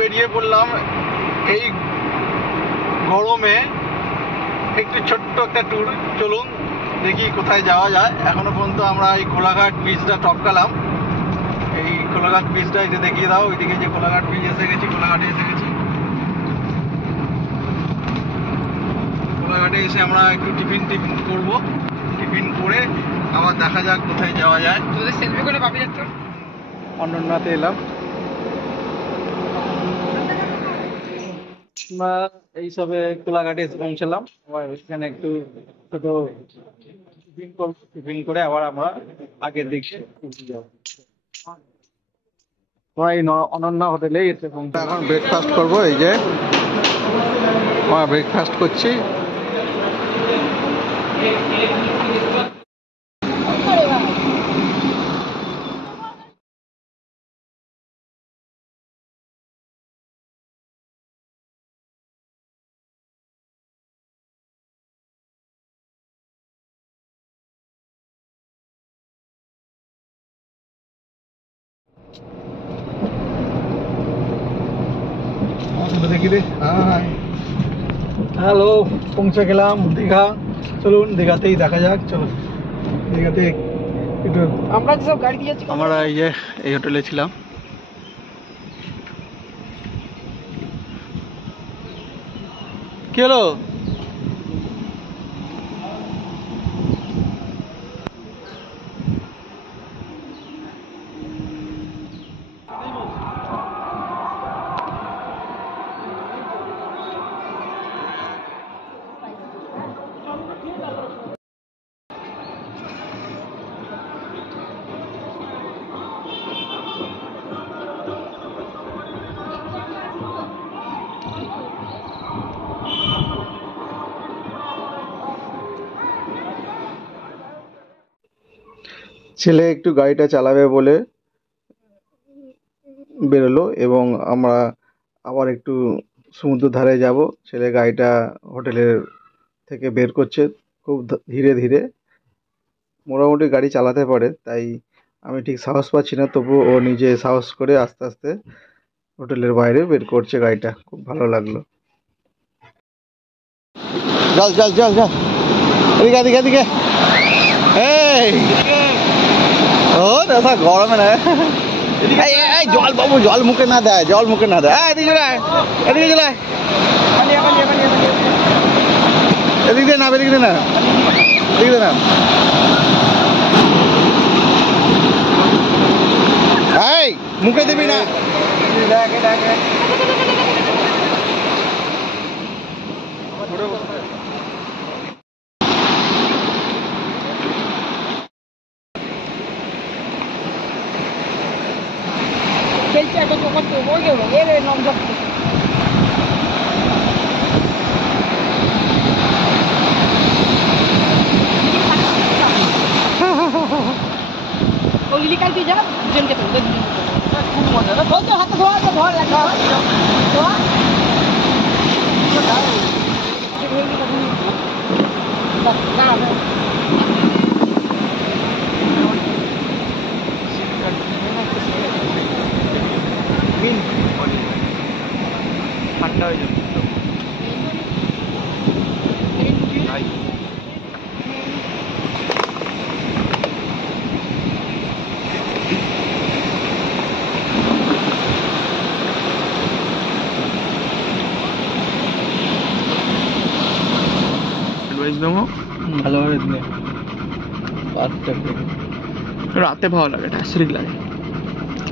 বেরিয়ে পড়লাম এই গরমে একটু ছোট্ট একটা ট্যুর। চলুন দেখি কোথায় যাওয়া যায়। এখনো পর্যন্ত আমরা এই কোলাঘাট ব্রিজটা টপকালাম। এই কোলাঘাট ব্রিজটা এটা দেখিয়ে দাও, ওইদিকে যে কোলাঘাট ব্রিজ এসে গেছি, কোলাঘাটে এসে গেছি। কোলাঘাটে এসে আমরা একটু টিফিন করবো। টিফিন করে আবার দেখা যাক কোথায় যাওয়া যায়। তোদের সেলফি করে পাবি যাচ্ছ। অনন্যাতে এলাম আমরা, এই সবে কোলাঘাটে এসে পৌঁছালাম। আবার এখানে একটু ছোট টিফিন করবো, টিফিন করে আবার আমরা আগের দিকে যাবো। এই অনন্যা হোটেলে এসে পৌঁছালাম। এখন ব্রেকফাস্ট করবো। এই যে আমরা ব্রেকফাস্ট করছি। হ্যালো, পৌঁছে গেলাম দীঘা। চলুন দীঘাতেই দেখা যাক। চলো দীঘাতে একটু আমরা যেসব গাড়ি দিয়ে যাচ্ছি আমরা এই যে এই হোটেলে ছিলাম। কি হলো? ছেলে একটু গাড়িটা চালাবে বলে বেরোলো এবং আমরা আবার একটু সমুদ্র ধারে যাব। ছেলে গাড়িটা হোটেলের থেকে বের করছে খুব ধীরে ধীরে। মোটামুটি গাড়ি চালাতে পারে, তাই আমি ঠিক সাহস পাচ্ছি না, তবু ও নিজে সাহস করে আস্তে আস্তে হোটেলের বাইরে বের করছে গাড়িটা। খুব ভালো লাগলো। চল চল চল চল, এদিকে এদিকে এদিকে। এই ও দাদা গরমে না, এই জল বাবু, জল মুখে না দেয়, জল মুখে না দেয়। এদিকে চলে আয়, এদিকে চলে আয়, এদিক দিয়ে না, এদিক দিয়ে না, এদিক দিয়ে না। এই মুখে দিবি না। কালকে যা দুজনকে তো খুব মজা না, বলতো হাতে ধোয়া ধোয়া লাগে ধোয়া ঠান্ডা হয়ে যাবে। ভালোভাবে দিলে রাতে ভালো লাগে, টাসরিক লাগে।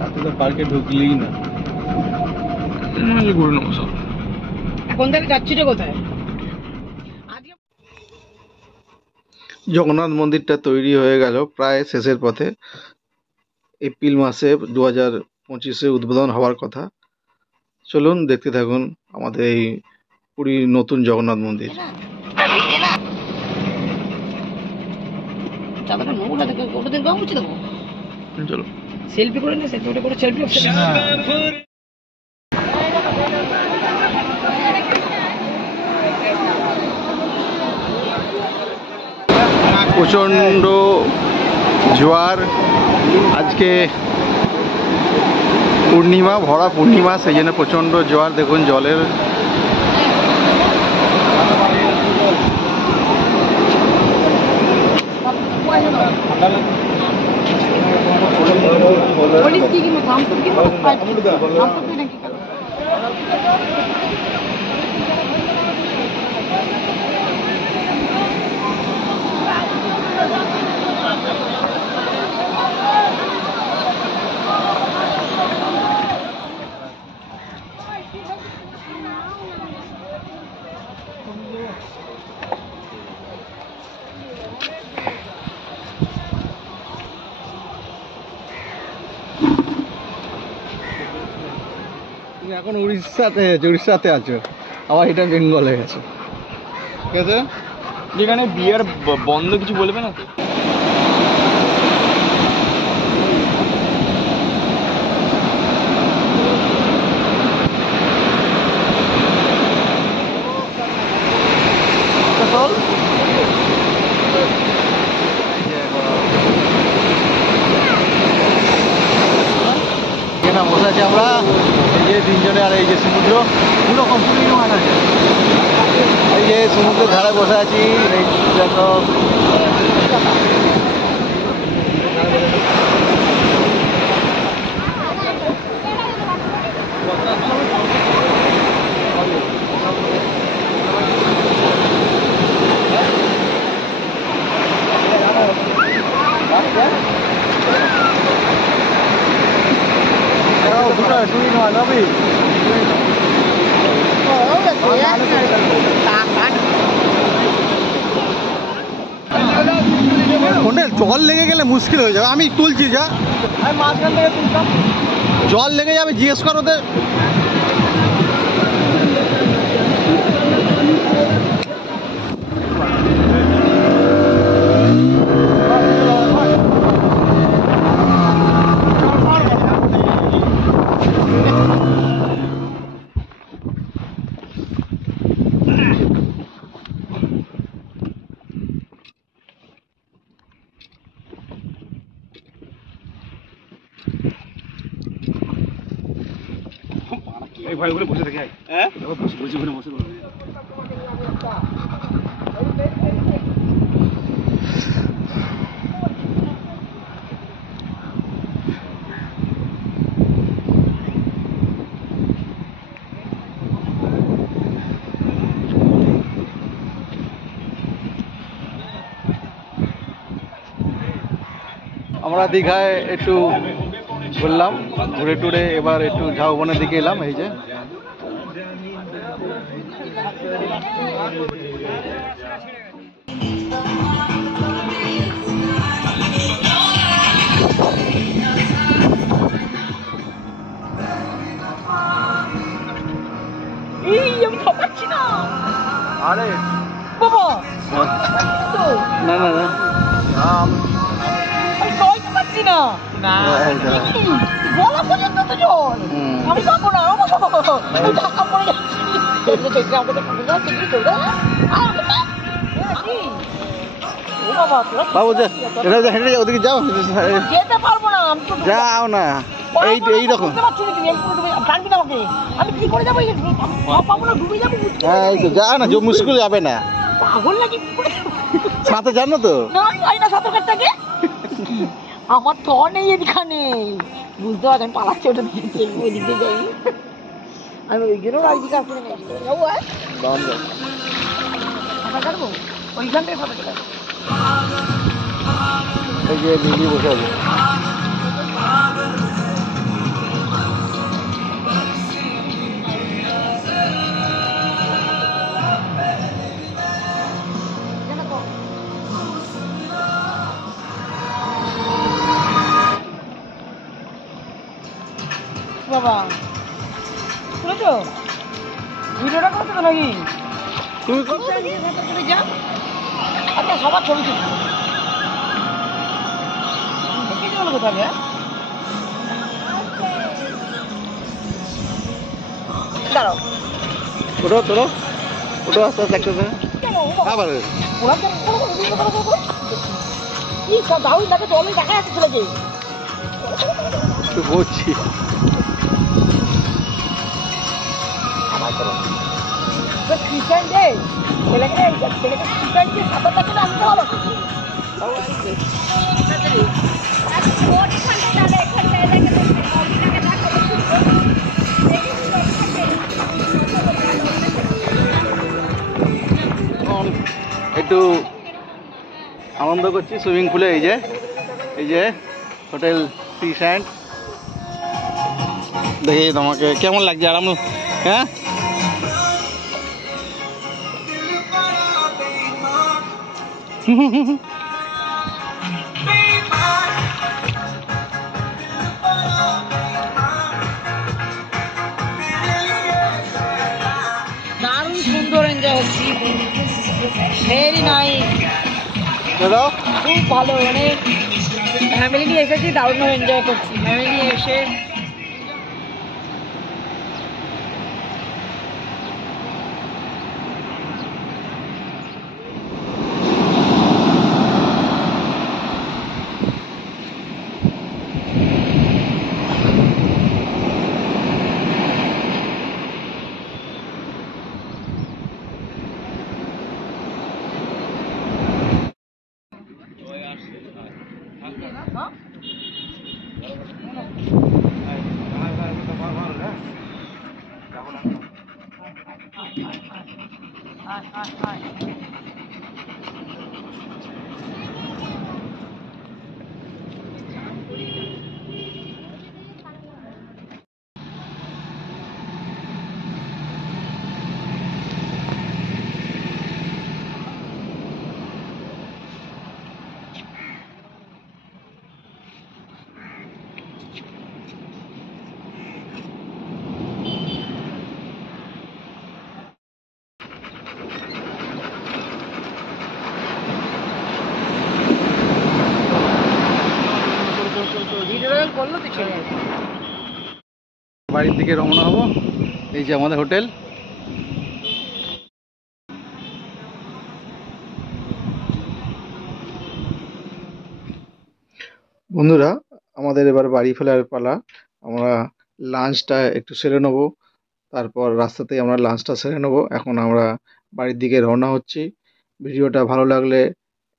রাতে তো পার্কে ঢুকলেই না। ঘুরে নেবো সব। এখন তাহলে যাচ্ছি রে কোথায়? জগন্নাথ মন্দিরটা তৈরি হয়ে গেল, প্রায় শেষের পথে। এপ্রিল মাসে 2025-এ উদ্বোধন হওয়ার কথা। চলুন দেখতে থাকুন আমাদের এই পুরীর নতুন জগন্নাথ মন্দির। চলো সেলফি করে নে, সেলফি করে সেলফি প্রচণ্ড জোয়ার। আজকে পূর্ণিমা, ভরা পূর্ণিমা, সেই জন্য প্রচণ্ড জোয়ার। দেখুন জলের এখন উড়িষ্যাতে আছো, আবার এটা বেঙ্গলে গেছে। ঠিক আছে, যেখানে বিয়ার বন্ধ কিছু বলবে না তো? বসে আছি আমরা, এই যে তিনজনে, আর এই যে সমুদ্র পুরো কমপ্লিট আছে। এই যে সমুদ্রের ধারে বসে আছি, এই দেখো জল লেগে গেলে মুশকিল হয়ে যাবে। আমি তুলছি, যা জল লেগে যাবে, জিজ্ঞেস করো ওদের। এই ভাই ওখানে বসে থাকে। হ্যাঁ বসে ওখানে বসে। আমরা দীঘায় একটু ঘুরলাম, ঘুরে টুরে এবার একটু ঝাউবনের দিকে এলাম। এই যে আমি ঠকাচ্ছি না। আরে বাবা না না না, আমি জলতে পারছি না, গলা পর্যন্ত তো জল। আমি যাবো না, ঢাকা পড়ে যাচ্ছি। বাবু হেঁটে ওদিকে যাও, যেতে পারবো না, আমি তো যাও না। এইরকম জানবি না আমাকে, আমি কি করে যাবো? পাবো না, ডুবে যাবো। যা না, যে মুশকিল যাবে না। পাগল নাকি? সাঁতার জানো তো? না আমি পারি না সাঁতার কাটতে। আমার থর নেই এখানে, বুঝতে পারছি। আমি পালাচ্ছি ওটা দিকে, ওই দিকে যাই। আমি ওই জন্য রাজদিকে আসতে যাবো। সাঁতার কাটবো ওইখান থেকে, সাঁতার কাটবো। এই যে দিদি বসে আছে। বাবা শুনেছো ভিডিওটা করছো তো নাকি? তুমি যা আচ্ছা, সবার ছবি তুলছি। কোথায়? দাঁড়াও, ওঠো তোলো, ওঠো আস্তে আস্তে একটা আবার ওরা কি সব দাউই লাগে, জলে দেখা যাচ্ছে ছেলেকে। বলছি খ্রিস্টান ডে ছেলেকে খ্রিস্টান ডে সাঁতার কাটতে আমি তো ভালো একটু আনন্দ করছি সুইমিং পুলে। এই যে হোটেল সি স্যান্ড, দেখি তোমাকে কেমন লাগছে আরাম? হ্যাঁ, দারুণ সুন্দর এনজয় হচ্ছি, ভেরি নাইস, খুব ভালো। মানে ফ্যামিলি নিয়ে এসেছি, দারুণভাবে এনজয় করছি ফ্যামিলি নিয়ে এসে। বাড়ির দিকে রওনা হব। এই যে আমাদের হোটেল। বন্ধুরা, আমাদের এবার বাড়ি ফেরার পালা। আমরা লাঞ্চটা একটু সেরে নেব, তারপর রাস্তাতেই আমরা লাঞ্চটা সেরে নেব। এখন আমরা বাড়ির দিকে রওনা হচ্ছি। ভিডিওটা ভালো লাগলে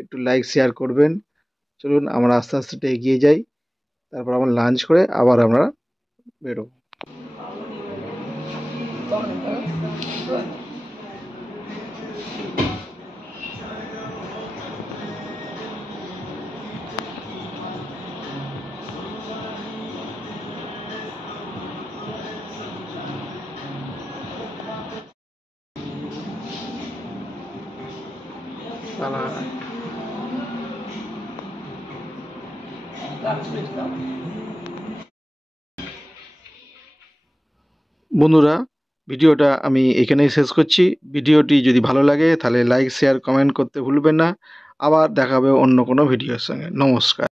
একটু লাইক শেয়ার করবেন। চলুন আমরা আস্তে আস্তে এগিয়ে যাই, তারপর আমরা লাঞ্চ করে আবার আমরা বেরোবো। বন্ধুরা, ভিডিওটা আমি এখানেই শেষ করছি। ভিডিওটি যদি ভালো লাগে তাহলে লাইক শেয়ার কমেন্ট করতে ভুলবেন না। আবার দেখা হবে অন্য কোনো ভিডিওর সঙ্গে। নমস্কার।